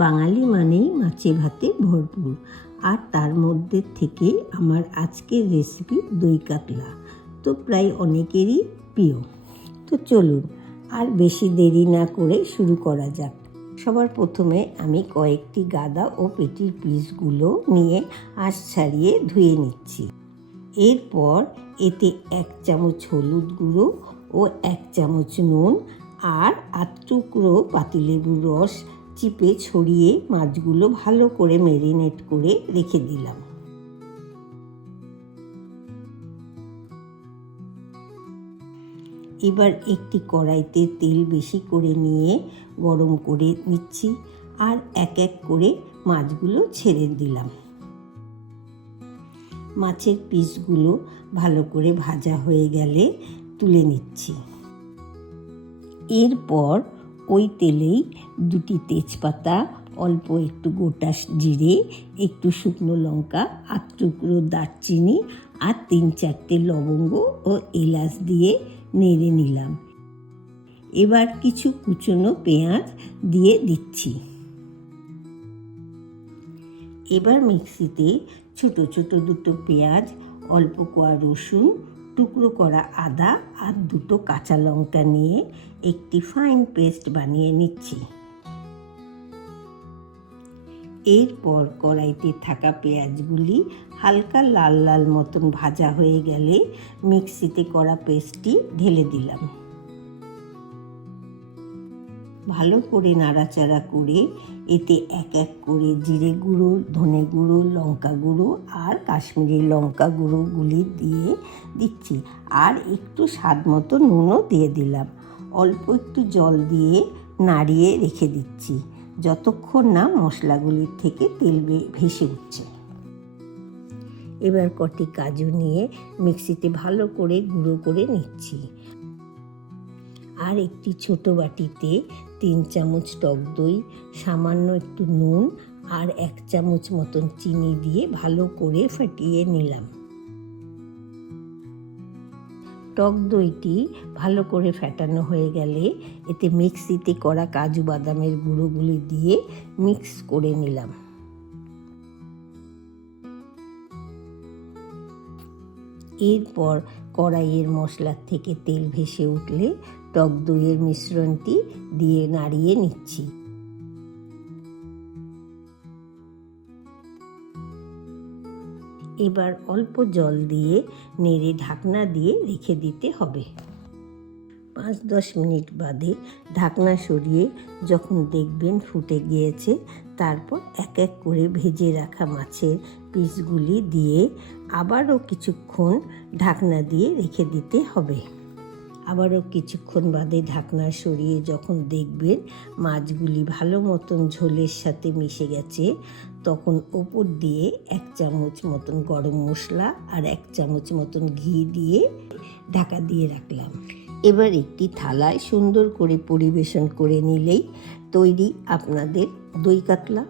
বাঙালি মানেই মাছে ভাতে ভরপুর, আর তার মধ্যে থেকে আমার আজকের রেসিপি দই কাতলা তো প্রায় অনেকেরই প্রিয়। তো চলুন আর বেশি দেরি না করে শুরু করা যাক। সবার প্রথমে আমি কয়েকটি গাদা ও পেটির পিসগুলো নিয়ে আঁশ ছাড়িয়ে ধুয়ে নিচ্ছি। এরপর এতে 1 চামচ হলুদ গুঁড়ো ও 1 চামচ নুন আর 8 টুকরো পাতিলেবুর রস চিপে ছড়িয়ে মাছগুলো ভালো করে ম্যারিনেট করে রেখে দিলাম। এবার একটি কড়াইতে তেল বেশি করে নিয়ে গরম করে নিচ্ছি আর এক এক করে মাছগুলো ছেড়ে দিলাম। মাছের পিসগুলো ভালো করে ভাজা হয়ে গেলে তুলে নিচ্ছি। এরপর ওই তেলেই 2টি তেজপাতা, অল্প একটু গোটা জিরে, একটু শুকনো লঙ্কা, 8 টুকরো দারচিনি আর 3-4টে লবঙ্গ ও এলাচ দিয়ে নেড়ে নিলাম। এবার কিছু কুচনো পেঁয়াজ দিয়ে দিচ্ছি। এবার মিক্সিতে ছোট ছোট 2টো পেঁয়াজ, অল্প কোয়া রসুন, টুকরো করা আদা আর 2টো কাঁচা লঙ্কা নিয়ে একটি ফাইন পেস্ট বানিয়ে নিচ্ছি। এরপর কড়াইতে থাকা পেঁয়াজগুলি হালকা লাল লাল মতন ভাজা হয়ে গেলে মিক্সিতে করা পেস্টটি ঢেলে দিলাম। ভালো করে নাড়াচাড়া করে এতে এক এক করে জিরে গুঁড়ো, ধনে গুঁড়ো, লঙ্কা গুঁড়ো আর কাশ্মীরি লঙ্কা গুঁড়োগুলি দিয়ে দিচ্ছি আর একটু স্বাদ মতো নুনও দিয়ে দিলাম। অল্প একটু জল দিয়ে নাড়িয়ে রেখে দিচ্ছি যতক্ষণ না মশলাগুলির থেকে তেল ভেসে উঠছে। এবার কটি কাজু নিয়ে মিক্সিতে ভালো করে গুঁড়ো করে নিচ্ছি আর একটি ছোট বাটিতে 3 চামচ টক দই, সামান্য একটু নুন আর 1 চামচ মতন চিনি দিয়ে ভালো করে ফেটিয়ে নিলাম। টক দইটি ভালো করে ফেটানো হয়ে গেলে এতে মিক্সিতে করা কাজু বাদামের গুঁড়োগুলি দিয়ে মিক্স করে নিলাম। এরপর কড়াইয়ের মশলার থেকে তেল ভেসে উঠলে টক দইয়ের মিশ্রণটি দিয়ে নাড়িয়ে নিচ্ছি। এবার অল্প জল দিয়ে নেড়ে ঢাকনা দিয়ে রেখে দিতে হবে। 5-10 মিনিট বাদে ঢাকনা সরিয়ে যখন দেখবেন ফুটে গিয়েছে, তারপর এক এক করে ভেজে রাখা মাছের পিসগুলি দিয়ে আবারও কিছুক্ষণ ঢাকনা দিয়ে রেখে দিতে হবে। আবারও কিছুক্ষণ বাদে ঢাকনা সরিয়ে যখন দেখবেন মাছগুলি ভালো মতন ঝোলের সাথে মিশে গেছে, তখন ওপর দিয়ে 1 চামচ মতন গরম মশলা আর 1 চামচ মতন ঘি দিয়ে ঢাকা দিয়ে রাখলাম। এবার একটি থালায় সুন্দর করে পরিবেশন করে নিলেই তৈরি আপনাদের দই কাতলা।